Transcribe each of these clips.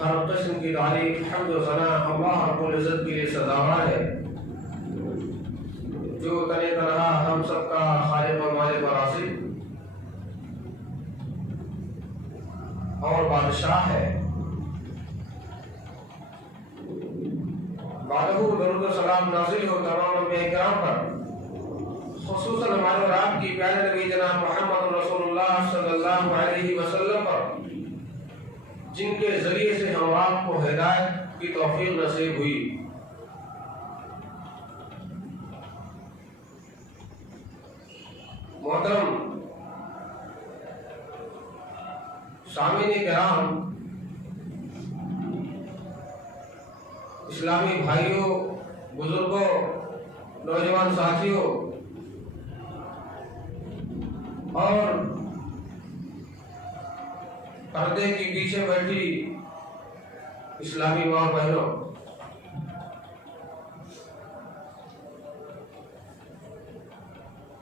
हर किस्म की तारीफ हम्द और सना अल्लाह रब्बुल इज्जत के लिए सदाबहार है, जो तने तनहा हम सबका खालिक और मालिक और राज़िक और बादशाह है। बादहू दरूद और सलाम नाज़िल हो तमाम अंबिया किराम पर, खुसूसन हमारे और आपकी प्यारे नबी जनाब मोहम्मद रसूलुल्लाह सल्लल्लाहु अलैहि वसल्लम पर, जिनके जरिए से हम आपको हिदायत की तौफीक नसीब हुई। मोहतरम सामीन किराम, इस्लामी भाइयों, बुजुर्गों, नौजवान साथियों और पर्दे के पीछे बैठी इस्लामी माँ बहनों,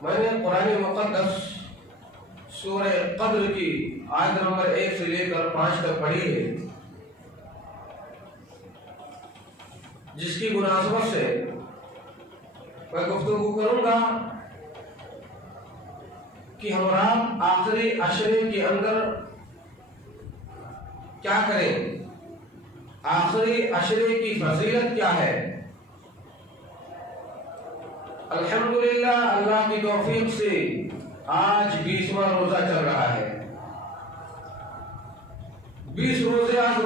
मैंने कुरान मुक़द्दस सूरह क़द्र की आयत नंबर 1 से लेकर 5 तक पढ़ी है। जिसकी मुनासबत से मैं गुफ्तगू करूंगा कि हमारा आखिरी अशरे के अंदर क्या करें, आखिरी अशरे की फजीलत क्या है। अल्हम्दुलिल्लाह, अल्लाह की तौफीक से आज 20वां रोजा चल रहा है। 20 रोजे आज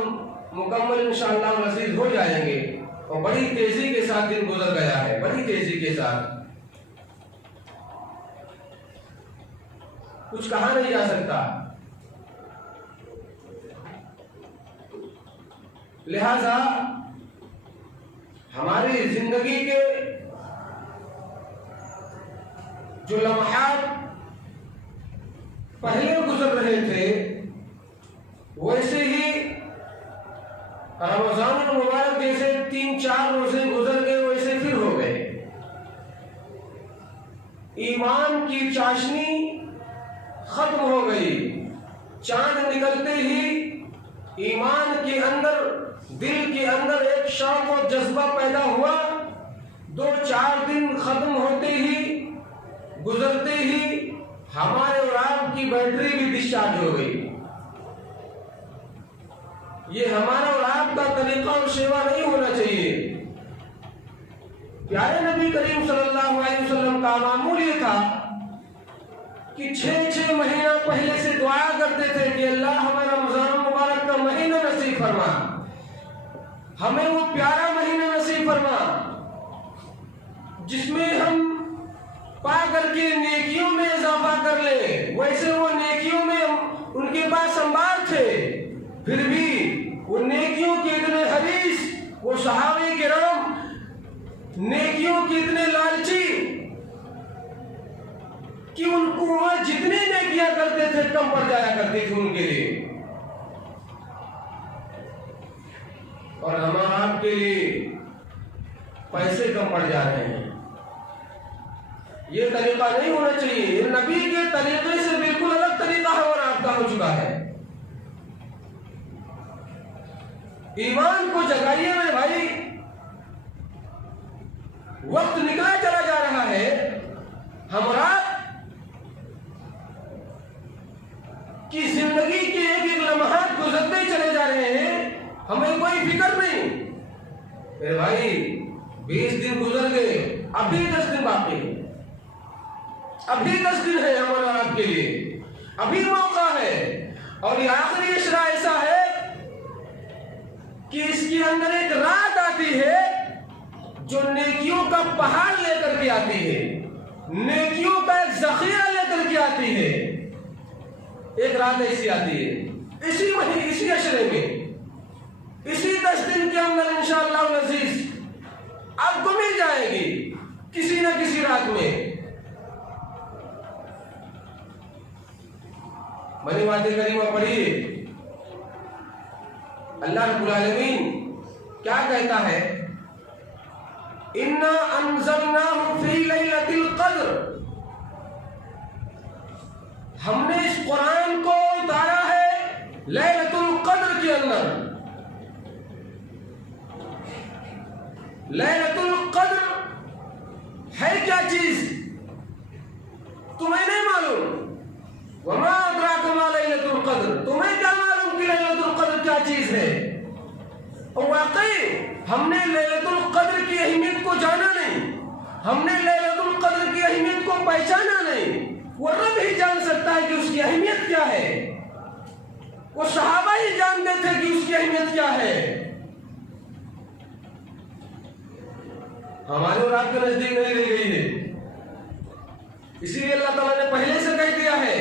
मुकम्मल इंशाअल्लाह नसीब हो जाएंगे और बड़ी तेजी के साथ दिन गुजर गया है, बड़ी तेजी के साथ, कुछ कहा नहीं जा सकता। लिहाजा हमारी जिंदगी के जो लम्हात पहले गुजर रहे थे वैसे ही रमजान मुबारक जैसे 3-4 रोजे गुजर गए वैसे फिर हो गए। ईमान की चाशनी खत्म हो गई। चांद निकलते ही ईमान के अंदर, दिल के अंदर एक शौक और जज्बा पैदा हुआ। 2-4 दिन खत्म होते ही, गुजरते ही हमारे और आपकी बैटरी भी डिस्चार्ज हो गई। ये हमारा और आपका तरीका और सेवा नहीं होना चाहिए। प्यारे नबी करीम सल्लल्लाहु अलैहि वसल्लम का मामूल ये था कि 6-6 महीना पहले से दुआ करते थे कि अल्लाह हमें रमजान मुबारक का महीना नसीब फरमा, हमें वो प्यारा महीना नसीब फरमा जिसमें हम पा करके नेकियों में इजाफा कर ले। वैसे वो नेकियों में उनके पास अंबार थे, फिर भी वो नेकियों के इतने हरीस, वो सहाबे किराम नेकियों के इतने लालची कि उनको वह जितने नेकियां करते थे कम पड़ जाया करती थी उनके लिए, और हम आपके लिए पैसे कम पड़ जा रहे हैं। ये तरीका नहीं होना चाहिए। ये नबी के तरीके से बिल्कुल अलग तरीका है और आपका हो चुका है। ईमान को जगाइए मेरे भाई, वक्त निकला चला जा रहा है, हमारा की जिंदगी के एक लम्हात गुजरते चले जा रहे हैं, हमें कोई फिक्र नहीं। मेरे भाई 20 दिन गुजर गए, अभी 10 दिन बाकी है, अभी 10 दिन है हमारा आपके लिए, अभी मौका है। और ये आखिरी इशरा ऐसा है कि इसके अंदर एक रात आती है जो नेकियों का पहाड़ लेकर के आती है, नेकियों का एक जखीरा लेकर के आती है। एक रात ऐसी आती है इसी महीने, इसी अशरे में, इसी 10 दिन के अंदर इंशाअल्लाह नजीज आपको मिल जाएगी किसी न किसी रात में। मनी बातें करीमा पढ़िए, अल्लाह रब्बुल आलमीन क्या कहता है, इन्ना अंज़लनाहु फी लैलतिल क़द्र, हमने इस कुरान को उतारा है लैलतुल क़द्र के अंदर। लैलतुल क़द्र है क्या चीज तुम्हें नहीं मालूम? वमा अदराका मा लैलतुल क़द्र, तुम्हें क्या मालूम कि लैलतुल क़द्र क्या चीज है? और वाकई हमने लैलतुल क़द्र की अहमियत को जाना नहीं, हमने लैलतुल क़द्र की अहमियत को पहचाना नहीं। वो रब ही जान सकता है कि उसकी अहमियत क्या है, वो सहाबा ही जानते थे कि उसकी अहमियत क्या है। हमारे और आपके नजदीक नहीं रह गई है, इसीलिए अल्लाह ताला ने पहले से कह दिया है।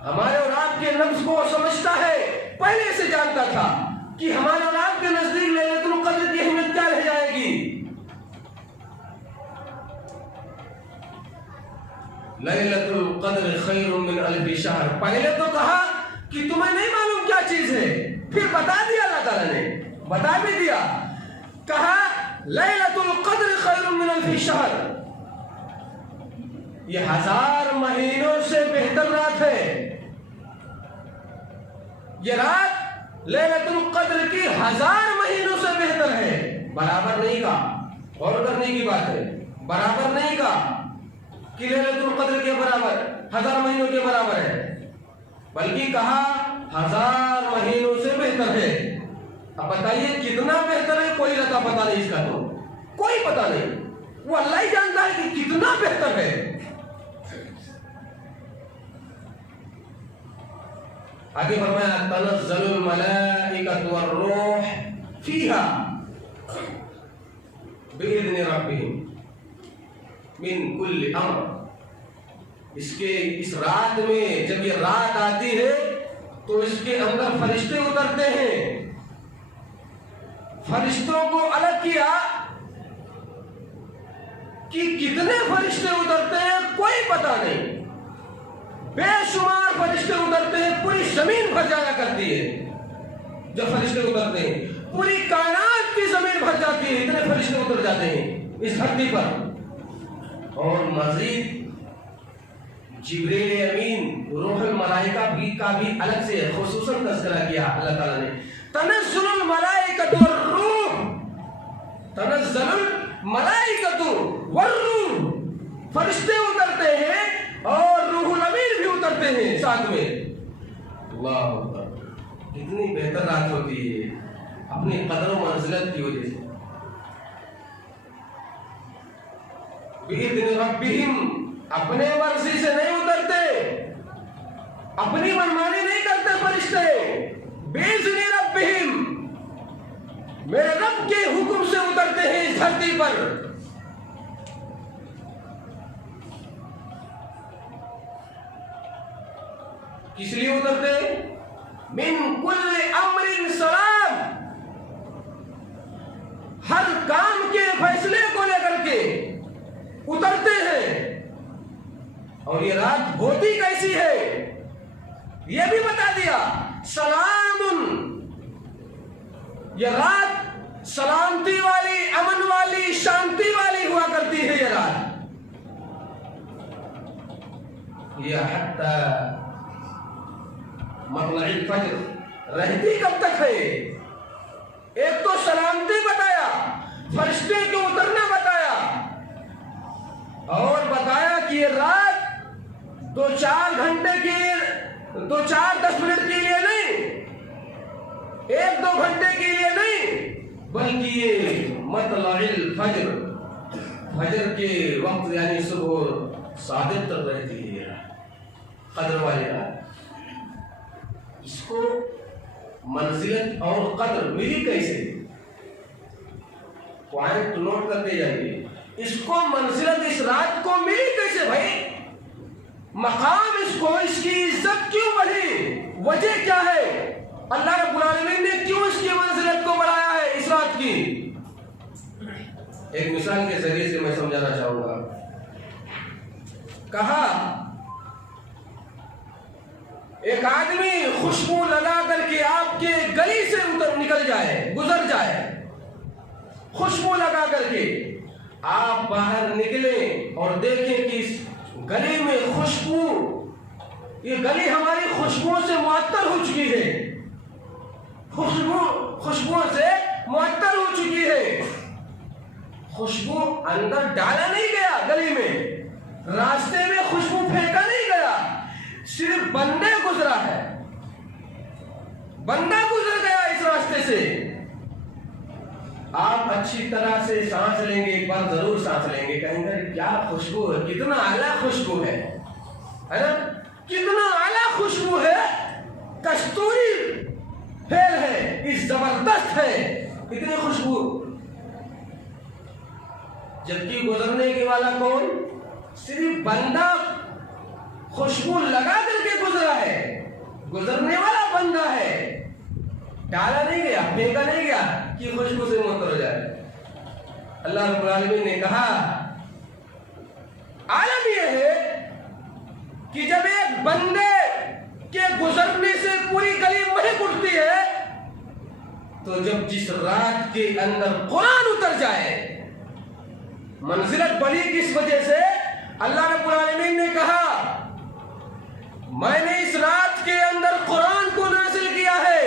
हमारे और आपके नफ्स को समझता है, पहले से जानता था कि हमारे और आपके नजदीक लैलतुल क़द्र की अहमियत क्या रह जाएगी। लैलतुल क़द्र खैरुम मिन अल्फि शहर, पहले तो कहा कि तुम्हें नहीं मालूम क्या चीज है, फिर बता दिया, अल्लाह ताला ने बता भी दिया, कहा लैलतुल क़द्र खैरुम मिन अल्फि शहर, ये 1000 महीनों से बेहतर रात है। ये रात लैलतुल क़द्र की 1000 महीनों से बेहतर है। बराबर नहीं कहा, गौर करने की बात है, बराबर नहीं कहा कि लैलतुल कद्र के बराबर 1000 महीनों के बराबर है, बल्कि कहा 1000 महीनों से बेहतर है। अब बताइए कितना बेहतर है, कोई लता पता नहीं इसका, तो कोई पता नहीं, वो अल्लाह ही जानता है कि कितना बेहतर है। आगे फरमाया तनज़्ज़लुल मलाइकतु वर्रूह फीहा बिइज़्नि रब्बिहिम मिन कुल्लि अम्र। इसके इस रात में जब ये रात आती है तो इसके अंदर फरिश्ते उतरते हैं। फरिश्तों को अलग किया कि कितने फरिश्ते उतरते हैं कोई पता नहीं, बेशुमार फरिश्ते उतरते हैं, पूरी जमीन भर जाया करती है जब फरिश्ते उतरते हैं, पूरी कायनात की जमीन भर जाती है, इतने फरिश्ते उतर जाते हैं इस धरती पर। और मजीद जिब्रील अमीन रूहुल मलाइका का भी अलग से खुसूसन तज़किरा किया अल्लाह ताला ने। तनज़्ज़ुलुल मलाइकतु वर्रूह, तनज़्ज़ुलुल मलाइकतु वर्रूह, फरिश्ते उतरते हैं और रूहुल अमीन भी उतरते हैं साथ में। अल्लाह अकबर, कितनी बेहतर रात होती है अपनी कदर और मंजिलत की वजह से। बिइज़्नि रब्बिहिम, अपने मर्जी से नहीं उतरते, अपनी मनमानी नहीं करते फरिश्ते। बिइज़्नि रब्बिहिम, मेरे रब के हुक्म से उतरते हैं इस धरती पर। किस लिए उतरते? मिन कुल्लि अम्रिन सलाम, हर काम के फैसले को लेकर के उतरते हैं। और ये रात होती कैसी है ये भी बता दिया। सलामुन, ये रात सलामती वाली, अमन वाली, शांति वाली हुआ करती है ये रात। ये हत्ता मतलउल फज्र, रहती कब तक है? एक तो सलामती बताया, फरिश्ते को उतरना बताया, और बताया कि ये रात 2-4 घंटे की, 2-4-10 मिनट के लिए नहीं, 1-2 घंटे के लिए नहीं, बल्कि ये मतलउल फज्र, फज्र के वक्त यानी सुबह सादिक तक रहती है कद्र वाली रात। इसको मंजिलत और कद्र मिली कैसे? पॉइंट नोट करते जाइए। इसको मंजिलत इस रात को मिली कैसे भाई? मकाम इसको, इसकी इज्जत क्यों बढ़ी? वजह क्या है? अल्लाह रब्बुल आलमीन ने क्यों इसकी मंजिलत को बढ़ाया है इस रात की? एक मिसाल के जरिए से मैं समझाना चाहूंगा। कहा एक आदमी खुशबू लगा करके आपके गली से निकल जाए, गुजर जाए, खुशबू लगा करके आप बाहर निकले और देखें कि इस गली में खुशबू, ये गली हमारी खुशबुओं से मुअत्तर हो चुकी है, खुशबुओं से मुअत्तर हो चुकी है। खुशबू अंदर डाला नहीं गया गली में, रास्ते में खुशबू फेंका नहीं गया, सिर्फ बंदे गुजरा है, बंदा गुजर गया इस रास्ते से। आप अच्छी तरह से सांस लेंगे, एक बार जरूर सांस लेंगे, कहेंगे क्या खुशबू है, कितना आला खुशबू है ना, कितना आला खुशबू है, कस्तूरी फेल है, इस जबरदस्त है, इतनी खुशबू। जबकि गुजरने के वाला कौन? सिर्फ बंदा खुशबू लगा करके गुजरा है, गुजरने वाला बंदा है, डाला नहीं गया, फेंका नहीं गया कि खुशबू से मुअत्तर हो जाए। अल्लाह रब्बुल आलमीन ने कहा आलम यह है कि जब एक बंदे के गुजरने से पूरी गली महक उठती है, तो जब जिस रात के अंदर कुरान उतर जाए, मंजिलत बढ़ी किस वजह से? अल्लाह रब्बुल आलमीन ने कहा मैंने इस रात के अंदर कुरान को नाज़िल किया है,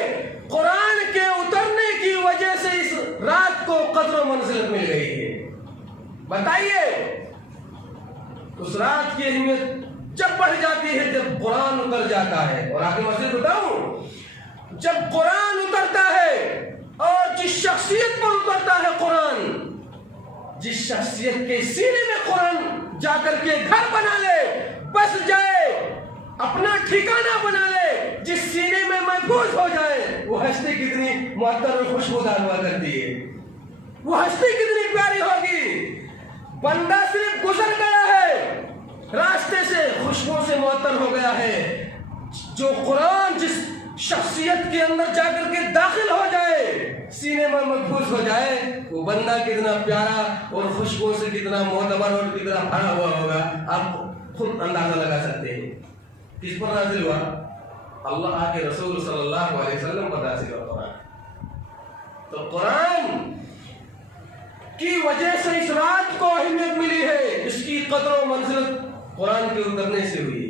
कुरान के उतरने की वजह से इस रात को कदर मंजिलत मिल गई है। बताइए उस रात की अहमियत जब बढ़ जाती है जब कुरान उतर जाता है। और आगे मज़ीद बताऊं, जब कुरान उतरता है और जिस शख्सियत पर उतरता है कुरान, जिस शख्सियत के सीने में कुरान जाकर के घर बना ले, बस जाए, अपना ठिकाना बना ले, जिस सीने में महफूज हो जाए, वो हस्ती कितनी मुअत्तर और खुशबूदार हुआ करती है, वो हस्ती कितनी प्यारी होगी। बंदा सिर्फ गुजर गया है रास्ते से, खुशबू से मुअत्तर हो गया है। जो कुरान जिस शख्सियत के अंदर जाकर के दाखिल हो जाए, सीने में महफूज हो जाए, वो बंदा कितना प्यारा और खुशबू से कितना मोतबर और कितना भरा हुआ होगा, आप खुद अंदाजा लगा सकते हैं। किस पर नाज़िल हुआ? अल्लाह के रसूल सल्लल्लाहु अलैहि वसल्लम पर नाज़िल हुआ कुरान। तो कुरान की वजह से इस रात को अहमियत मिली है, इसकी कदर और मंजिलत कुरान के उतरने से हुई।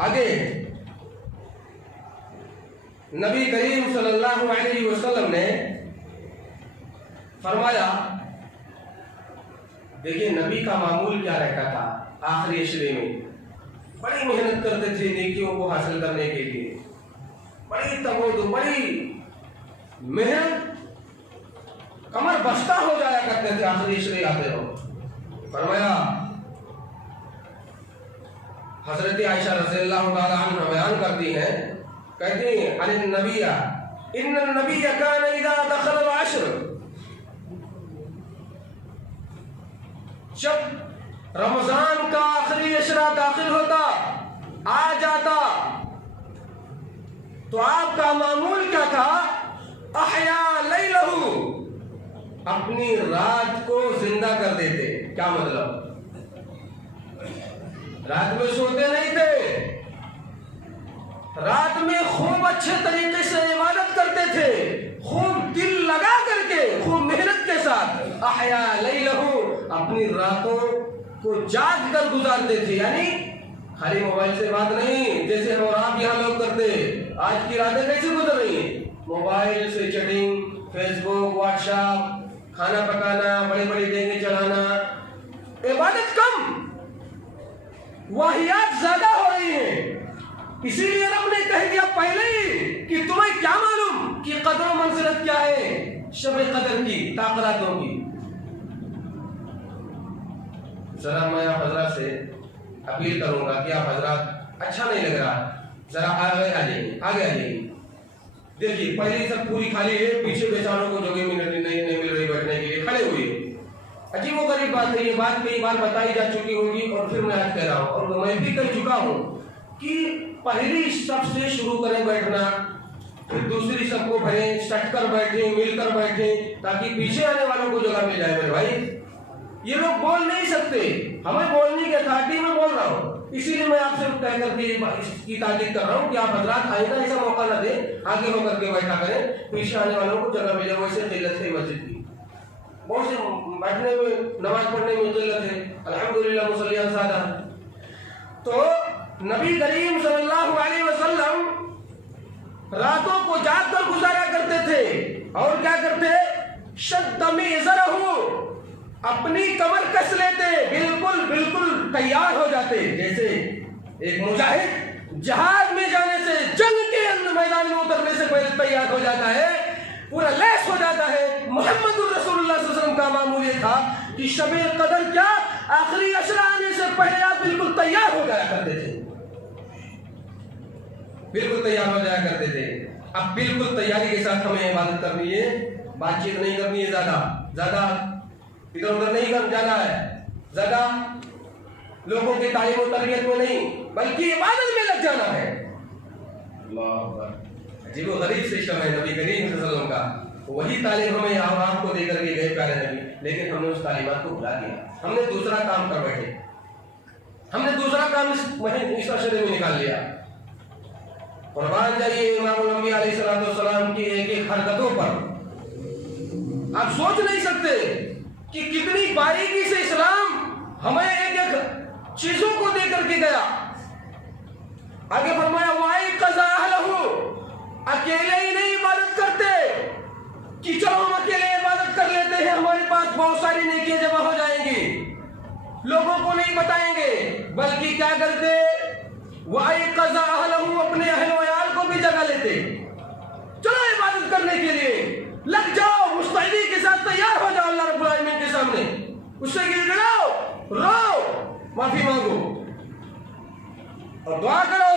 आगे नबी करीम सल्लल्लाहु अलैहि वसल्लम ने फरमाया, देखिए नबी का मामूल क्या रहता था आखिरी अशरे में, बड़ी मेहनत करते थे नेकियों को हासिल करने के लिए, बड़ी तबोद, बड़ी मेहनत, कमर बस्ता हो जाया करते थे आखिरी अशरे आते हो। फरमाया हजरत आयशा रज़ियल्लाहु ताला अन्हा बयान करती हैं, कहती हैं अन नबिया इन्न नबिया कान इज़ा दखल अल अश्र, जब रमजान का आखिरी अशरा दाखिल होता, आ जाता, तो आपका मामूल क्या था? अहया लैलहू, अपनी रात को जिंदा कर देते। क्या मतलब? रात में सोते नहीं थे, रात में खूब अच्छे तरीके से इबादत करते थे, खूब दिल लगा करके, खूब मेहनत के साथ। अहया लैलहू, अपनी रातों को जाग कर गुजारते थे, यानी खाली मोबाइल से बात नहीं, जैसे हम और आप यहाँ लोग करते। आज की रातें कैसे गुजर रही है? मोबाइल से चैटिंग, फेसबुक, व्हाट्सएप, खाना पकाना, बड़ी बड़ी डेंगे चलाना, इबादत कम, वाहियात ज्यादा हो रही है। इसीलिए रब ने कह दिया पहले ही कि तुम्हें क्या मालूम कि कदर और मंजिलत क्या है शब कदर की, ताक़रातों की। जरा मैं आप हजरात से अपील करूंगा कि आप हजरात, अच्छा नहीं लग रहा, जरा आगे आ जाइए, आगे आ जाइए। देखिए पहले सब पूरी खाली है, पीछे बेचारों को जगह नहीं मिल रही बैठने के लिए, खड़े हुए। अजीब व गरीब बात है, ये बात कई बार बताई जा चुकी होगी और फिर मैं आज कह रहा हूँ, और मैं भी कह चुका हूँ कि पहली सबसे शुरू करें बैठना, फिर दूसरी सबको भरें, सट कर बैठे, मिलकर बैठे, ताकि पीछे आने वालों को जगह मिल जाए। मेरे भाई ये लोग बोल नहीं सकते, हमें बोलने के अथॉरिटी में बोल रहा हूँ, इसीलिए मैं आपसे तय करके इसकी ताकीद कर रहा हूँ कि आप हजरात आइंदा ऐसा मौका न दें, आगे होकर के बैठा करें, पीछे आने वालों को जगह मिले। वैसे किल्लत है मस्जिद की, बहुत से बैठने में, नमाज पढ़ने में किल्लत है, अल्हम्दुलिल्लाह मुसल्ली सादा। तो नबी करीम सल्लल्लाहु अलैहि वसल्लम रातों को जाग कर गुजारा करते थे, और क्या करते? शद्द मिज़रहु, अपनी कमर कस लेते, बिल्कुल तैयार हो जाते। जैसे एक मुजाहिद जहाज में जाने से, जंग के अंदर मैदान में उतरने से पहले तैयार हो जाता है, पूरा लैस हो जाता है। मुहम्मदुर रसूलुल्लाह सल्लल्लाहु अलैहि वसल्लम का मामूल ये था कि शबे कदर क्या, आखिरी अशरा आने से पहले आप बिल्कुल तैयार हो जाया करते थे, बिल्कुल तैयार हो जाया करते थे। अब बिल्कुल तैयारी के साथ हमें इबादत करनी है, बातचीत नहीं करनी है, ज्यादा इधर उधर नहीं कर जाना है, ज्यादा लोगों की तालीम और तरबियत में नहीं, बल्कि इबादत में लग जाना है। अजीब व गरीब सिस्टम है नबी करीम सल्लल्लाहु अलैहि वसल्लम का। वही तालीम हमें आपको देकर के गए प्यारे नबी, लेकिन हमने उस तालीमात को भुला दिया, हमने दूसरा काम कर बैठे, हमने दूसरा काम इस अशरे में निकाल लिया। कुर्बान जाइए इमामुल अंबिया अलैहिस्सलातु वस्सलाम की एक एक हरकतों पर। आप सोच नहीं सकते कि कितनी बारीकी से इस्लाम हमें एक एक चीजों को देकर के गया। आगे फरमाया वाई कज़ा अहलहु, अकेले ही नहीं इबादत करते, कि चलो हम अकेले इबादत कर लेते हैं, हमारे पास बहुत सारी नेकियां जमा हो जाएंगी, लोगों को नहीं बताएंगे, बल्कि क्या करते, वअयक़ज़ अहलहू, अपने अहल व यार को भी जगा लेते। चलो इबादत करने के लिए लग जाओ, मुस्तैदी के साथ तैयार हो जाओ अल्लाह रब्बुल आलमीन के सामने, उससे गिड़गिड़ाओ, रो, माफी मांगो और दुआ करो।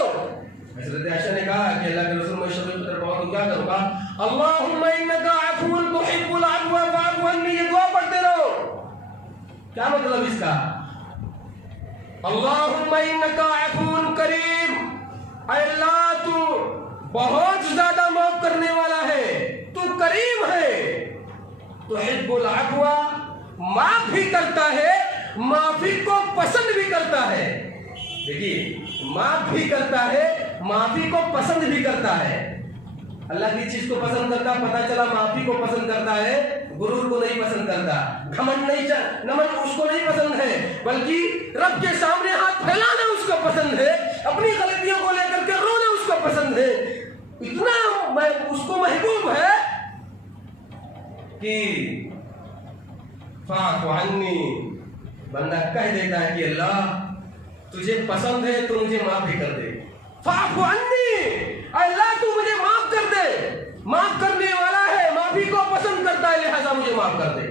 हज़रत आयशा ने कहा कि अल्लाह के रसूल, मैं शब कदर बहुत क्या करूंगा, अल्लाहुम्मा इन्नका अफ़ुव्वुन तुहिब्बुल अफ़्व फ़अफ़ु अन्नी, ये दुआ पढ़ते रहो। क्या मतलब इसका? अल्लाहुम्मा इन्नका अफ़ुव्वुन करीम, अल्लाह तू बहुत ज्यादा माफ करने वाला है, तू करीम है, तुहिब्बुल अफ़्व, माफ भी करता है, माफी को पसंद भी करता है। देखिए, माफ भी करता है, माफी को पसंद भी करता है। अल्लाह की चीज को पसंद करता, पता चला माफी को पसंद करता है, गुरूर को नहीं पसंद करता, घमंड नहीं, नमन उसको नहीं पसंद है, बल्कि रब के सामने हाथ फैलाना उसको पसंद है, अपनी गलतियों को लेकर के रोना उसको पसंद है। इतना उसको महबूब है कि फ़अफ़ु अन्नी, बंदा कह देता है कि अल्लाह तुझे पसंद है तो मुझे माफ भी कर दे। फ़अफ़ु अन्नी, अल्लाह तू मुझे माफ कर दे, माफ करने वाला है, माफी को पसंद करता है, लिहाजा मुझे माफ कर दे।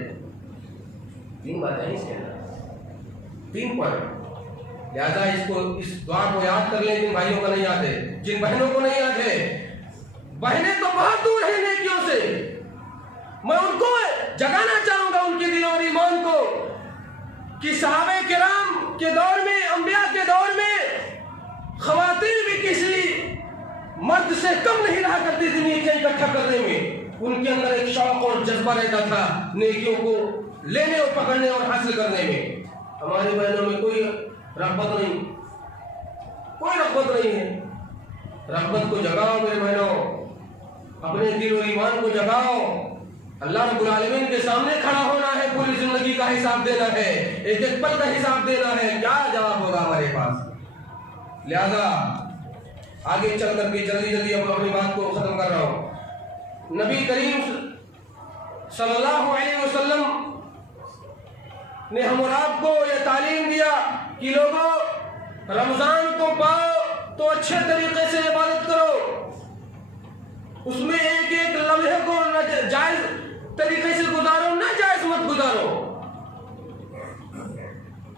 3 बातें इसके अंदर, 3 पॉइंट। लिहाजा इसको, इस दुआ को याद कर लें जिन भाइयों को नहीं आते, जिन बहनों को नहीं आते। बहनें तो बहुत दूर है नेकियों से, मैं उनको जगाना चाहूंगा उनके दिल और ईमान को कि सहाबे किराम के दौर में, अंबिया के दौर में ख़वातीन भी किसी मर्द से कम नहीं रहा करती थी नेकियां इकट्ठा करने में। उनके अंदर एक शौक और जज्बा रहता था नेकियों को लेने और पकड़ने और हासिल करने में। हमारी बहनों में कोई रग़बत नहीं, कोई रग़बत नहीं है। रग़बत को जगाओ मेरे बहनों, अपने दिल और ईमान को जगाओ। अल्लाह रब्बुल आलमीन के सामने खड़ा होना है, पूरी जिंदगी का हिसाब देना है, एक एक पल का हिसाब देना है, क्या जवाब होगा हमारे पास। लिहाजा आगे चल करके जल्दी जल्दी अपनी बात को खत्म कर रहा हूं। नबी करीम सल्लल्लाहु अलैहि वसल्लम ने हम और आपको यह तालीम दिया कि लोगों, रमजान को पाओ तो अच्छे तरीके से इबादत करो, उसमें एक एक लम्हे को जायज तरीके से गुजारो, ना जायज मत गुजारो।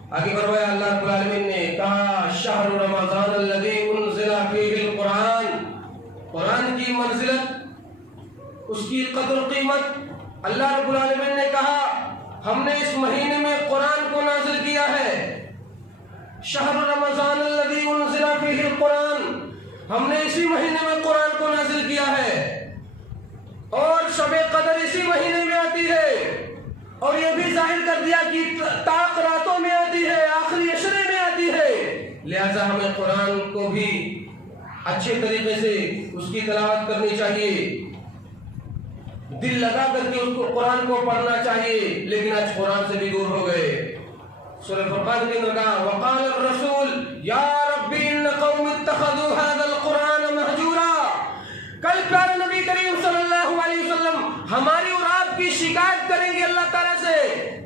आगे फरमाया अल्लाह रब्बुल आलमीन ने कहा, शहरु रमज़ान अल्लज़ी उन्ज़िला फ़ीहिल कुरान, कुरान की मंजिलत, उसकी कदर कीमत। अल्लाह रब्बुल आलमीन ने कहा, हमने इस महीने में कुरान को नाज़िल किया है। शहरु रमज़ान अल्लज़ी उन्ज़िला फ़ीहिल कुरान, हमने इसी महीने में कुरान को नाज़िल किया है, और शबे कदर इसी महीने में आती है। और यह भी जाहिर कर दिया कि ताक रातों में आती है, आखिरी अशरे में आती है। लिहाजा हमें कुरान को भी अच्छे तरीके से उसकी तिलावत करनी चाहिए, दिल लगा करके उसको कुरान को पढ़ना चाहिए। लेकिन आज कुरान से भी दूर हो गए। सूरह फुरकान के अंदर कहा, वक़ाल रसूल या रब्बी इन्न कौमी इत्तखज़ू हाज़ल कुरान महजूरा। कल प्यारे नबी करीम सल्लल्लाहु अलैहि वसल्लम हमारी और आपकी शिकायत करेंगे अल्लाह ताला से।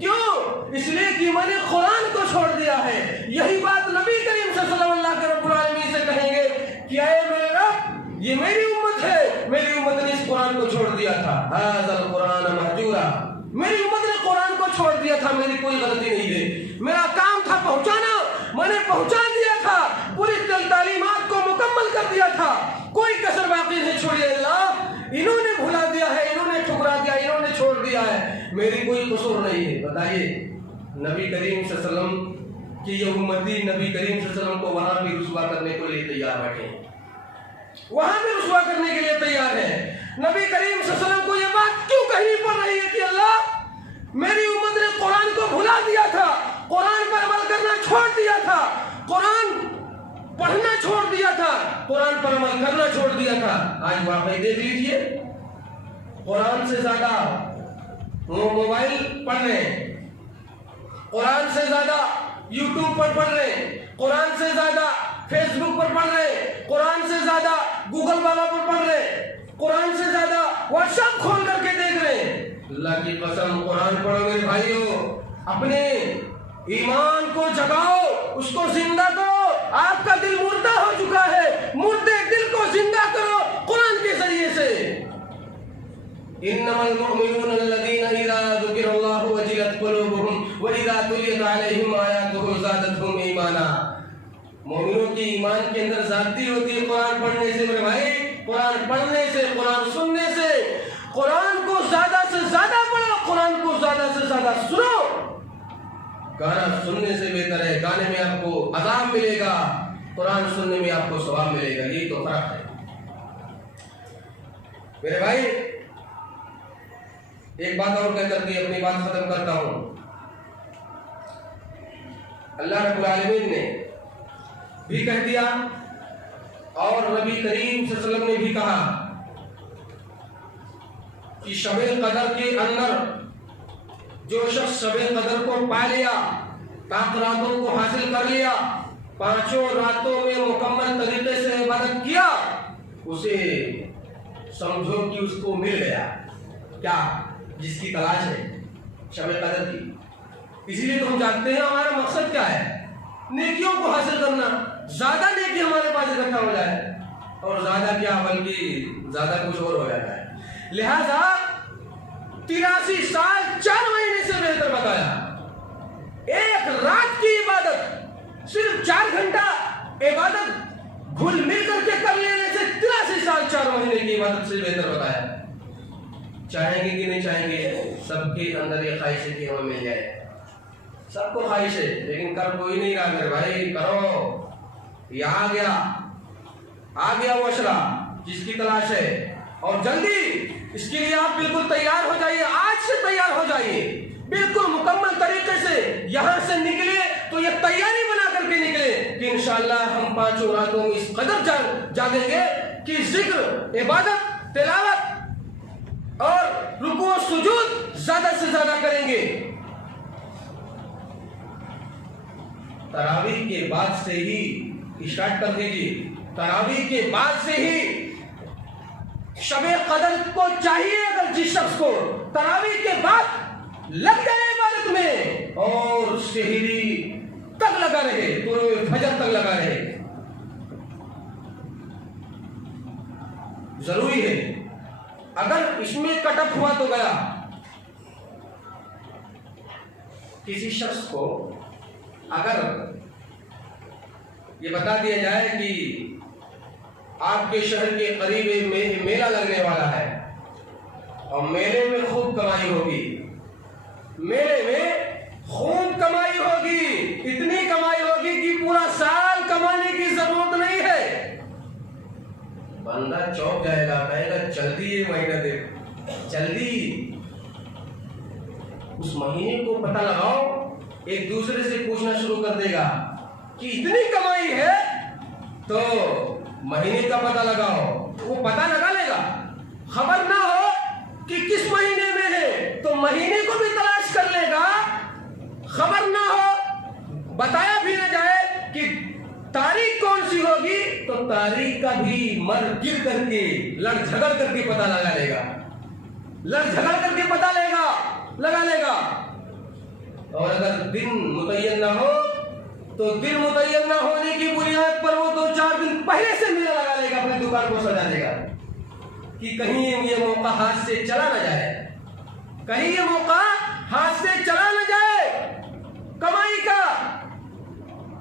क्यों? इसलिए कि मैंने कुरान को छोड़ दिया है। यही बात नबी करीम सल्लल्लाहु अलैहि वसल्लम से कहेंगे कि ऐ मेरे रब, ये मेरी उम्मत है, मेरी उम्मत ने इस कुरान को छोड़ दिया था। हाज़ल कुरान महजूरा, मेरी उम्मत ने कुरान को छोड़ दिया था, मेरी कोई गलती नहीं है, मेरा काम था पहुंचाना, मैंने पहुंचा दिया था, पूरी तालीमात को मुकम्मल कर दिया था, कोई कसर बाकी नहीं छोड़ी। अल्लाह, इन्होंने भुला दिया है, इन्होंने ठुकरा दिया, इन्होंने छोड़ दिया है, मेरी कोई कसूर नहीं है। बताइए, नबी करीम सल्लल्लाहु अलैहि वसल्लम की ये उम्मती नबी करीम सल्लल्लाहु अलैहि वसल्लम को वहां भी रुसवा करने के लिए तैयार बैठे हैं, वहां भी रुसवा करने के लिए तैयार है। नबी करीम सल्लल्लाहु अलैहि वसल्लम को यह बात क्यों कहनी पड़ रही है कि अल्लाह, मेरी उम्मत ने कुरान को भुला दिया था, कुरान पर अमल करना छोड़ दिया था, कुरान पढ़ना छोड़ दिया था, कुरान पर अमल करना छोड़ दिया था। आज वाकई देख लीजिए, कुरान से ज्यादा वो मोबाइल पढ़ रहे हैं, कुरान से ज्यादा यूट्यूब पर पढ़ रहे हैं, कुरान से ज्यादा फेसबुक पर पढ़ रहे हैं, कुरान से ज्यादा गूगल वाला पर पढ़ रहे हैं, कुरान से ज्यादा व्हाट्सएप खोल करके देख रहे हैं। अल्लाह की कसम, कुरान पढ़ो मेरे भाइयों, अपने ईमान को जगाओ, उसको जिंदा करो। आपका दिल मुर्दा हो चुका है, मुर्दे दिल को जिंदा करो कुरान के जरिए से। इन्नमल मुमिनून अल्लज़ीना इज़ा ज़ुकिरल्लाहु वजिलत क़ुलूबुहुम व इज़ा तुलियत अलैहिम आयातुहु ज़ादतहुम ईमाना। मोमिनों की ईमान के अंदर जाती होती है कुरान पढ़ने से मेरे भाई, कुरान पढ़ने से, कुरान सुनने से। कुरान को ज्यादा से ज्यादा पढ़ो, कुरान को ज्यादा से ज्यादा सुनो। गाना सुनने से बेहतर है, गाने में आपको अज़ाब मिलेगा, कुरान सुनने में आपको सवाब मिलेगा, ये तो फर्क है मेरे भाई। एक बात और कहकर के अपनी बात खत्म करता हूं। अल्लाह रब्बुल आलमीन ने भी कह दिया और नबी करीम सल्लल्लाहु अलैहि वसल्लम ने भी कहा कि शबे कदर के अंदर जो शख्स शबे कदर को पा लिया, 5 रातों को हासिल कर लिया, 5 रातों में मुकम्मल तरीके से इबादत किया, उसे समझो कि उसको मिल गया क्या जिसकी तलाश है, शबे कदर की। इसीलिए तो हम जानते हैं हमारा मकसद क्या है, नेकियों को हासिल करना। ज्यादा नेकी हमारे पास इकट्ठा हो जाए, और ज्यादा क्या बल्कि ज्यादा कुछ और हो जाता है। लिहाजा 83 साल 4 महीने से बेहतर बताया। एक रात की इबादत, सिर्फ 4 घंटा इबादत घुल मिल करके कर लेने से 83 साल 4 महीने की इबादत से बेहतर बताया। चाहेंगे कि नहीं चाहेंगे? सबके अंदर ये ख्वाहिश है कि हमें मिल जाए, सबको ख्वाहिश है, लेकिन कर कोई नहीं रहा मेरे भाई। करो, ये आ गया वो अशरा जिसकी तलाश है, और जल्दी इसके लिए आप बिल्कुल तैयार हो जाइए, आज से तैयार हो जाइए, बिल्कुल मुकम्मल तरीके से। यहां से निकले तो ये तैयारी बना करके निकले कि इंशाअल्लाह हम 5 रातों में इस कदर जागेंगे कि जिक्र, इबादत, तिलावत और रुकू सुजूद ज्यादा से ज्यादा करेंगे। तरावीह के बाद से ही स्टार्ट कर दीजिए, तरावीह के बाद से ही शबे कदर को चाहिए। अगर जिस शख्स को तरावीह के बाद लग जाए इबादत में और शहरी तक लगा रहे, पूरे फजर तक लगा रहे, जरूरी है। अगर इसमें कटअप हुआ तो गया। किसी शख्स को अगर ये बता दिया जाए कि आपके शहर के करीब एक मेला लगने वाला है और मेले में खूब कमाई होगी, मेले में खूब कमाई होगी, इतनी कमाई होगी कि पूरा साल कमाने की जरूरत नहीं है। बंदा चौंक जाएगा, कहेगा जल्दी ये महीना दे, जल्दी। उस महीने को पता लगाओ, एक दूसरे से पूछना शुरू कर देगा कि इतनी कमाई है तो महीने का पता लगाओ। वो पता लगा लेगा, खबर ना हो कि किस महीने में है तो महीने को भी तलाश कर लेगा। खबर ना हो, बताया भी ना जाए कि तारीख कौन सी होगी तो तारीख का भी मर गिर करके, लड़ झगड़ करके पता लगा लेगा, लड़ झगड़ करके पता लगा लेगा। और अगर दिन मुतय्यन ना हो तो दिन मुतय्यन ना होने की बुनियाद पर वो 2-4 दिन पहले से मेला लगा लेगा, अपनी दुकान को सजा देगा कि कहीं ये मौका हाथ से चला ना जाए, कहीं ये मौका हाथ से चला ना जाए कमाई का।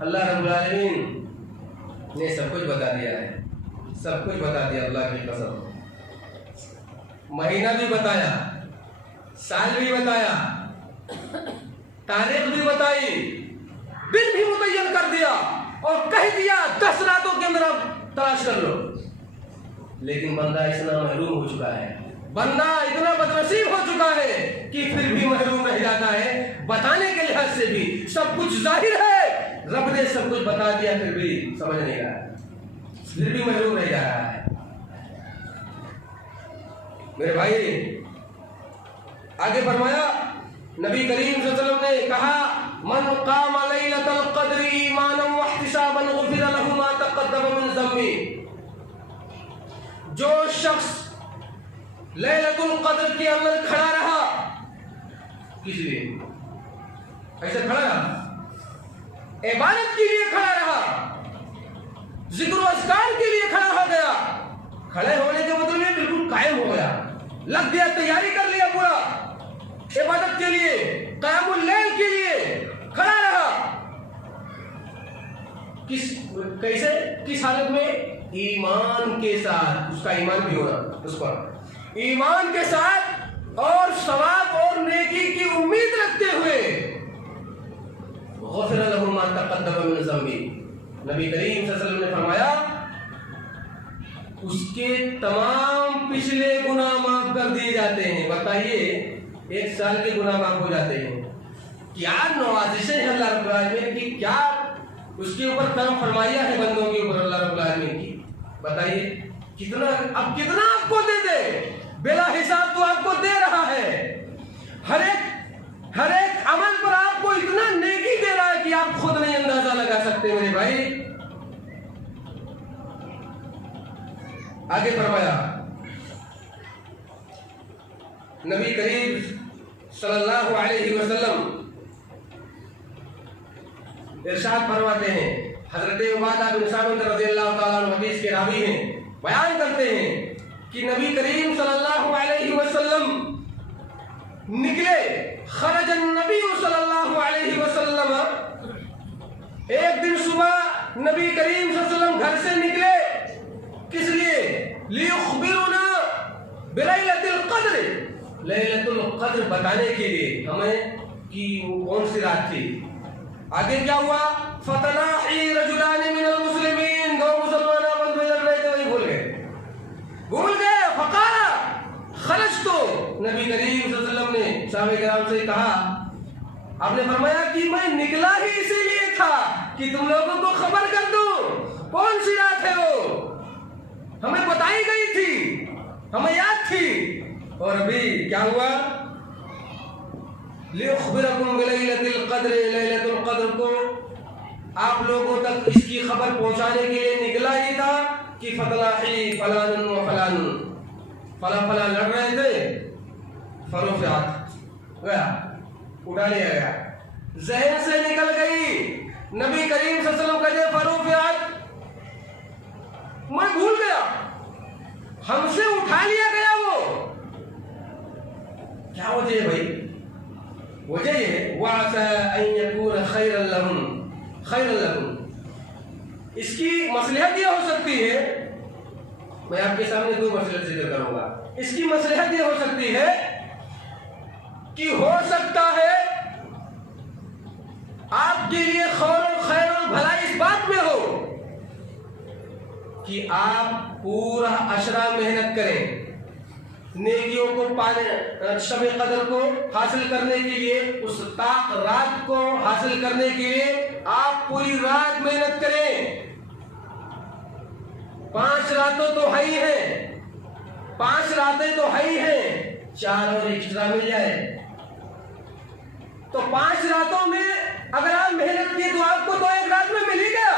अल्लाह रब्बुल आलमीन ने सब कुछ बता दिया है, सब कुछ बता दिया अल्लाह की कसम। महीना भी बताया, साल भी बताया, तारीख भी बताई, दिन भी मुतय्यन कर दिया और कह दिया 10 रातों के अंदर आप तलाश कर लो। लेकिन बंदा इतना महरूम हो चुका है, बंदा इतना बदनसीब हो चुका है कि फिर भी महरूम रह जाता है। बताने के लिहाज से भी सब कुछ जाहिर है, रब ने सब कुछ बता दिया, फिर भी समझ नहीं रहा, फिर भी महरूम रह जा रहा है। मेरे भाई आगे फरमाया नबी करीम सल्लल्लाहु अलैहि वसल्लम ने कहा, मन क़ाम लैलतल क़द्र ईमानन व इह्तिसाबन गुफ़िर लहु मा तक़द्दम मिन ज़म्बी। जो शख्स लैलतुल क़द्र के अंदर खड़ा रहा किस लिए? ऐसे खड़ा रहा, इबादत के लिए खड़ा रहा, जिक्र व अस्कार के लिए खड़ा हो गया। खड़े होने के मतलब ये बिल्कुल कायम हो गया, लग गया, तैयारी कर लिया पूरा इबादत के लिए, क़यामुल लैल के लिए खड़ा रहा। कैसे, किस हालत में? ईमान के साथ, उसका ईमान भी होना, उस पर ईमान के साथ और सवाब और नेकी की उम्मीद रखते हुए। गुफ़िर लहू मा तक़द्दम मिन ज़ंबी, नबी करीम सल्लल्लाहु अलैहि वसल्लम ने फरमाया उसके तमाम पिछले गुनाह माफ कर दिए जाते हैं। बताइए, 1 साल के गुनाह माफ हो जाते हैं। क्या नवाज़िशें हैं अल्लाह रब्बुल आलमीन की, क्या उसके ऊपर करम फरमाइया है बंदों के ऊपर अल्लाह रब्बुल आलमीन की। बताइए कितना, अब कितना आपको दे दे, बिला हिसाब तो आपको दे रहा है। हर एक अमल पर आपको इतना नेकी दे रहा है कि आप खुद नहीं अंदाजा लगा सकते मेरे भाई। आगे फरमाया नबी करीम सल्लल्लाहु अलैहि वसल्लम इरशाद फरमाते हैं, हजरत उबादा बिन सामित रज़ियल्लाहु ताला अन्हु हदीस के रावी हैं, बयान करते हैं कि नबी करीम सल्लल्लाहु अलैहि वसल्लम निकले, खरज नबी सल्लल्लाहु अलैहि वसल्लम, एक दिन सुबह नबी करीम सल्लल्लाहु अलैहि वसल्लम घर से निकले, किस लिए? लियुखबिरुना बिलैलतिल क़द्र, लैलतुल क़द्र बताने के लिए हमें कि वो कौन सी रात थी। आगे क्या हुआ? फतनाही रजुलानी मिनल मुस्लिमीन, 2 मुसलमान आपस में लड़ रहे थे, वही भूल गए। फकारा खरज, तो नबी करीम सल्लल्लाहु अलैहि वसल्लम ने साहबे किराम से कहा, आपने फरमाया कि मैं निकला ही इसीलिए था कि तुम लोगों को खबर कर दूं कौन सी रात है वो, हमें बताई गई थी, हमें याद थी। और अभी क्या हुआ? लियुखबिरकुम बिलैलतिल क़द्र, लैलतुल क़द्र को आप लोगों तक इसकी खबर पहुंचाने के लिए निकला ही था कि फतलाही फलान व फलान, फला फला लड़ रहे थे, फरुफ़िअत गया, उठा लिया गया, ज़हन से निकल गई। नबी करीम सल्लल्लाहु अलैहि वसल्लम कहते फरुफ़िअत, मैं भूल गया, हमसे उठा लिया गया। वो क्या वजह है भाई? वजह ये वअसा अन यकून खैरन लहुम, इसकी मसलहत ये हो सकती है, मैं आपके सामने 2 मसले जिक्र करूंगा। इसकी मसलहत ये हो सकती है कि हो सकता है आपके लिए खैर और भलाई इस बात में हो कि आप पूरा अशरा मेहनत करें, नेकियों को पाने, शब कदर को हासिल करने के लिए, उस ताक रात को हासिल करने के लिए आप पूरी रात मेहनत करें। 5 रातों तो है ही है, 5 रातें तो है ही है, 4 और एक्स्ट्रा मिल जाए तो 5 रातों में अगर आप मेहनत की तो आपको तो 1 रात में मिल ही गया,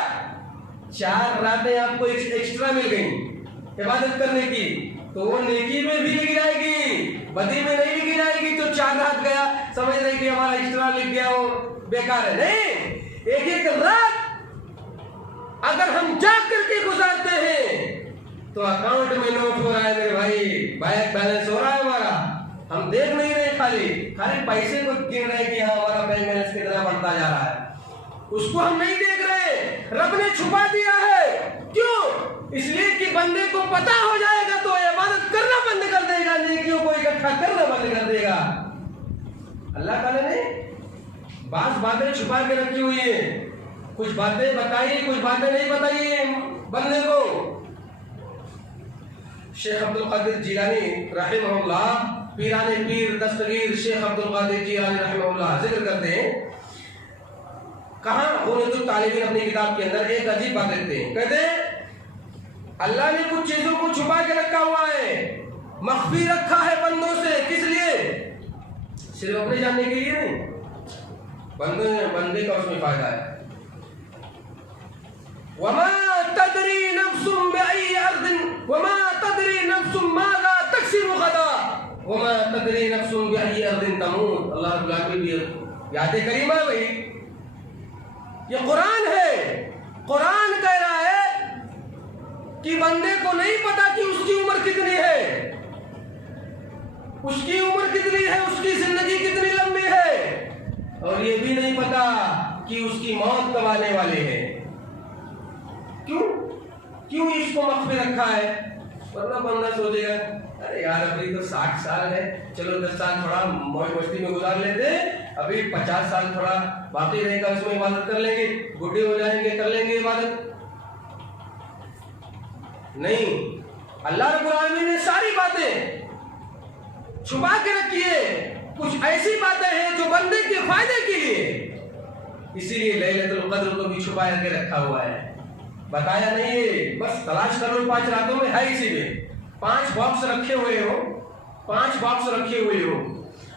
4 रातें आपको एक्स्ट्रा मिल गई इबादत करने की, तो वो नेकी में भी लिखी जाएगी, बदी में नहीं लिखी जाएगी। तो 4 रात गया, समझ रहे कि हमारा एक्स्ट्रा लिख गया, वो बेकार है। नहीं, एक रात अगर हम जाग करके गुजारते हैं तो अकाउंट में नोट हो रहा है मेरे भाई, बैंक बैलेंस हो रहा है हमारा, हम देख नहीं रहे, खाली पैसे को गिन रहे कि हाँ हमारा बैंक बैलेंस कितना बढ़ता जा रहा है, उसको हम नहीं देख रहे। रब ने छुपा दिया है, क्यों? इसलिए कि बंदे को पता हो जाएगा तो इबादत करना बंद कर देगा, नेकियों को इकट्ठा करना बंद कर देगा। अल्लाह ताला ने बातें छुपा के रखी हुई है, कुछ बातें बताई, कुछ बातें नहीं बताई बंदे को। शेख अब्दुल कादिर जिलानी रहमहुल्लाह, पीराने पीर दस्तगीर शेख अब्दुल कादिर जिलानी रहमहुल्लाह जिक्र करते हैं, कहा हुनतुल तालिबीन अपनी किताब के अंदर एक अजीब बात लिखते हैं, कहते हैं अल्लाह ने कुछ चीजों को छुपा के रखा हुआ है, मख्फी रखा है बंदों से। किस लिए? सिर्फ अपने जानने के लिए नहीं, बंदे का उसमें फायदा है। वमा तदरी नफ्सुम बिअय्यि अर्दिन वमा तदरी नफ्सुम माज़ा तक्सिबु गदा वमा तदरी नफ्सुन बिअय्यि अर्दिन तमूत। अल्लाह रब्बुल आलमीन भी याद करीमा है भाई, ये कुरान है। कुरान कह रहा है कि बंदे को नहीं पता कि उसकी उम्र कितनी है, उसकी उम्र कितनी है, उसकी जिंदगी कितनी लंबी है, और ये भी नहीं पता कि उसकी मौत कब आने वाली है। क्यों इसको मख्फी में रखा है? वरना बंदा सोचेगा अरे यार अभी तो 60 साल है, चलो 10 साल थोड़ा मौज मस्ती में गुजार लेते, अभी 50 साल थोड़ा बाकी रहेगा, उसमें इबादत कर लेंगे, बूढ़े हो जाएंगे कर लेंगे इबादत। नहीं, अल्लाह रब्बुल आलमीन ने सारी बातें छुपा के रखी है। कुछ ऐसी बातें हैं जो बंदे के फायदे के लिए, इसीलिए लैलतुल कद्र को भी छुपा के रखा हुआ है, बताया नहीं है। बस तलाश कर लो 5 रातों में है, इसी में 5 बॉक्स रखे हुए हो, 5 बॉक्स रखे हुए हो,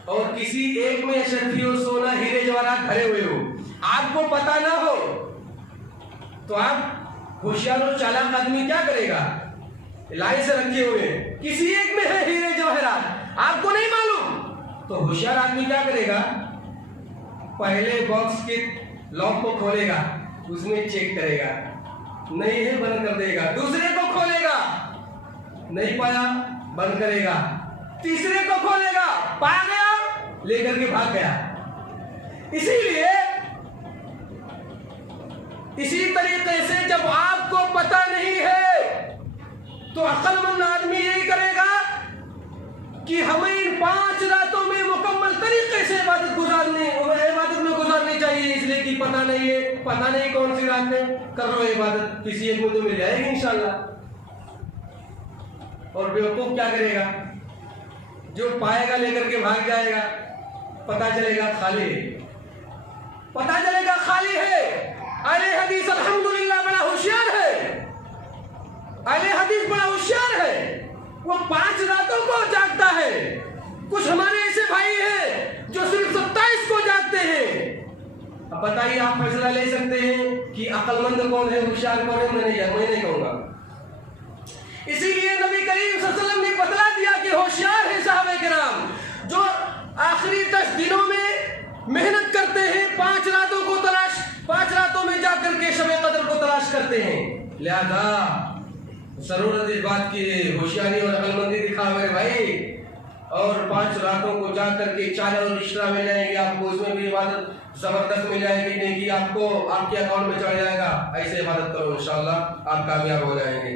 और किसी एक में अशरफी और सोना हीरे जवाहरात भरे हुए हो, आपको पता ना हो तो आप होशियार और चालाक आदमी क्या करेगा? लाइन से रखे हुए किसी एक में है हीरे जवाहरात, आपको नहीं मालूम, तो होशियार आदमी क्या करेगा? पहले बॉक्स के लॉक को खोलेगा, उसमें चेक करेगा, नहीं है बंद कर देगा, दूसरे को खोलेगा, नहीं पाया बंद करेगा, तीसरे को खोलेगा, पाया गया लेकर के भाग गया। इसी तरीके से जब आपको पता नहीं है तो अक्लमंद आदमी यही करेगा कि हमें इन 5 रातों में मुकम्मल तरीके से इबादत में गुजारनी चाहिए, इसलिए कि पता नहीं कौन सी रात है, कर लो इबादत, किसी एक को तो मिल जाएगी इंशाल्लाह। और बेवकूफ क्या करेगा? जो पाएगा लेकर के भाग जाएगा, पता चलेगा खाली है। अहले हदीस अल्हम्दुलिल्लाह बड़ा होशियार है, अहले हदीस बड़ा होशियार है, वो 5 रातों को जागता है। कुछ हमारे ऐसे भाई हैं जो सिर्फ 27 को जागते हैं। अब बताइए, आप फैसला ले सकते हैं कि अक्लमंद कौन है, होशियार कौन है? मैं नहीं कहूंगा। इसीलिए नबी करीम सल्लल्लाहु अलैहि वसल्लम ने बतला दिया कि होशियार है साहबे किराम जो आखिरी 10 दिनों में मेहनत करते हैं, 5 रातों में जाकर के शब-ए कद्र को तलाश करते हैं। लिहाजा जरूरत इस बात की होशियारी और अक्लमंदी दिखा मेरे भाई, और 5 रातों को जाकर के 4 और इश्रा मिल जाएंगे आपको, उसमें भी इबादत जबरदस्त मिल जाएगी, नेकी आपको आपके अकाउंट में चढ़ जाएगा। ऐसे इबादत करो, इंशाअल्लाह आप कामयाब हो जाएंगे।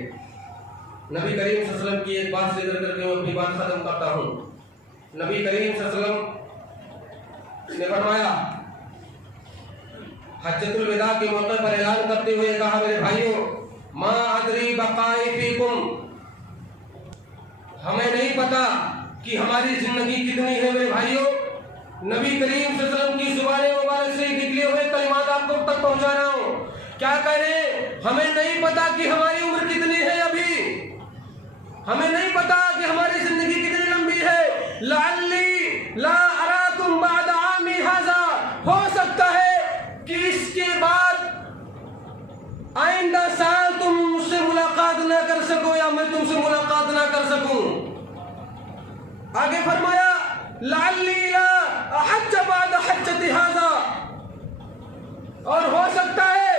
नबी करीम सल्लल्लाहु अलैहि वसल्लम की एक बात जिक्र करके मैं अपनी बात खत्म करता हूँ। नबी करीम सल्लल्लाहु अलैहि वसल्लम ने फरमाया, हज्जतुल विदा के मौके पर ऐलान करते हुए कहा, मेरे भाइयों, मा अदरी बकाई फीकुम, हमें नहीं पता कि हमारी जिंदगी कितनी है। मेरे भाइयों, नबी करीम सल्लल्लाहु अलैहि वसल्लम की जुबान मुबारक से निकले हुए कलिमात आपको तक पहुंचा रहा हूं। क्या कह रहे हैं? हमें नहीं पता कि हमारी उम्र कितनी है, अभी हमें नहीं पता कि हमारी जिंदगी कितनी लंबी है। लअल्ली ला अराकुम बाद आमी हाजा, हो सकता है कि इसके बाद आइंदा साल तुम मुझसे मुलाकात ना कर सको या मैं तुमसे मुलाकात ना कर सकूं। आगे फरमाया, लअल्ली ला अहज्ज बाद हज्जति हाजा, और हो सकता है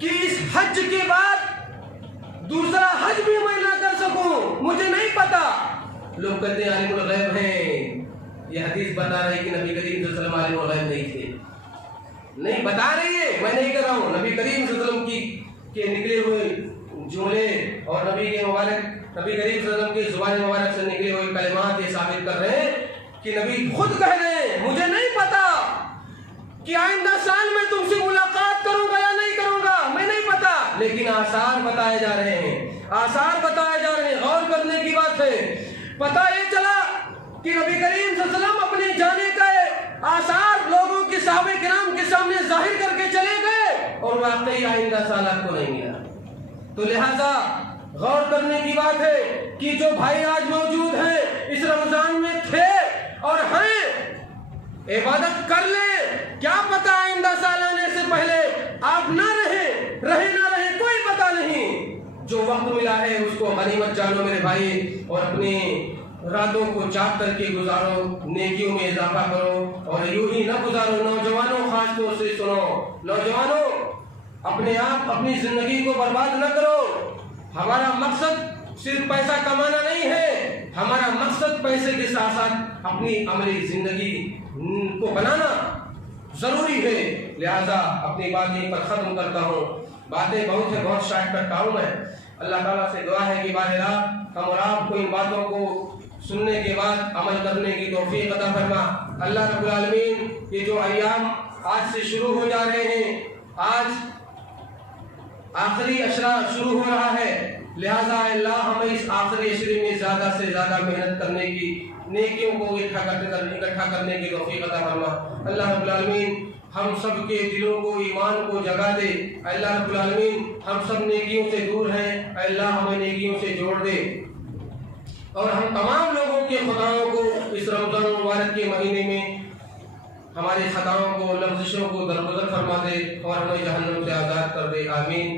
कि इस हज के बाद दूसरा हज भी मैं ना कर सकूं, मुझे नहीं पता। लोग कहते हैं आलिमुल गैब हैं, ये हदीस बता रही कि नबी करीम सल्लल्लाहु अलैहि वसल्लम आलिमुल गैब नहीं थे। नहीं बता रही है, मैं नहीं कर रहा हूं। नबी करीम सल्लल्लाहु अलैहि वसल्लम के निकले हुए जुमले और नबी करीम सल्लल्लाहु अलैहि वसल्लम की जुबान मुबारक से निकले हुए कलिमात ये साबित कर रहे हैं कि नबी खुद कह रहे हैं, मुझे नहीं पता कि आइंदा साल में तुमसे मुलाकात करूंगा या नहीं करूंगा, मैं नहीं पता, लेकिन आसार बताए जा रहे हैं, आसार बताए जा रहे हैं। गौर करने की बात है। पता ये चला कि नबी करीम सल्लल्लाहु अलैहि वसल्लम अपने जाने का आसार लोगों के सहाबे किराम के सामने जाहिर करके चले गए, और वाकई आइंदा साल आपको नहीं मिला। तो लिहाजा गौर करने की बात है कि जो भाई आज मौजूद हैं, इस रमजान में थे और हैं, इबादत कर ले। क्या पता आइंदा साल आने से पहले आप ना रहे ना रहे, कोई पता नहीं। जो वक्त मिला है उसको गनीमत जानो मेरे भाई, और अपनी रातों को जाग करके गुजारो, नेकियों में इजाफा करो और यूं ही न गुजारो। नौजवानों खास तौर से सुनो, नौजवानों अपने आप अपनी जिंदगी को बर्बाद न करो। हमारा मकसद सिर्फ पैसा कमाना नहीं है, हमारा मकसद पैसे के साथ साथ अपनी अमली जिंदगी को बनाना जरूरी है। लिहाजा अपनी बात यहीं पर खत्म करता हूँ। बातें बहुत है, बहुत शॉर्टकट काम है। अल्लाह ताला से दुआ है कि बारहा हम और आपको इन बातों को सुनने के बाद अमल करने की तौफीक अता फरमा। अल्लाह रब्बुल आलमीन ये जो अय्याम आज से शुरू हो जा रहे हैं, आज आखिरी अशरा शुरू हो रहा है, लिहाजा अल्लाह हमें इस आखिरी अशरे में ज़्यादा से ज़्यादा मेहनत करने की, नेकियों को इकट्ठा करने की तौफीक अता फरमा। अल्लाह रब्बुल आलमीन हम सब के दिलों को, ईमान को जगा दे। अल्लाह रब्बुल आलमीन हम सब नेकियों से दूर हैं, अल्लाह हमें नेकियों से जोड़ दे और हम तमाम लोगों के खुदाओं को इस रमज़ान मुबारक के महीने में हमारे खताओं को, लफ्ज़िशों को दरगुजर फरमा दे और हमें जहन्नम से आज़ाद कर दे। आमीन।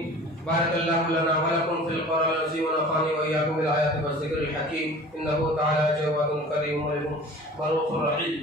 बारकल्लाहु लना व लकुम फिल क़ुरआनिल अज़ीम व नफ़अनी व इय्याकुम बिल आयाति व ज़िक्रिल हकीम। इन्नहु तआला जवादुन करीमुन रऊफ़ुर रहीम।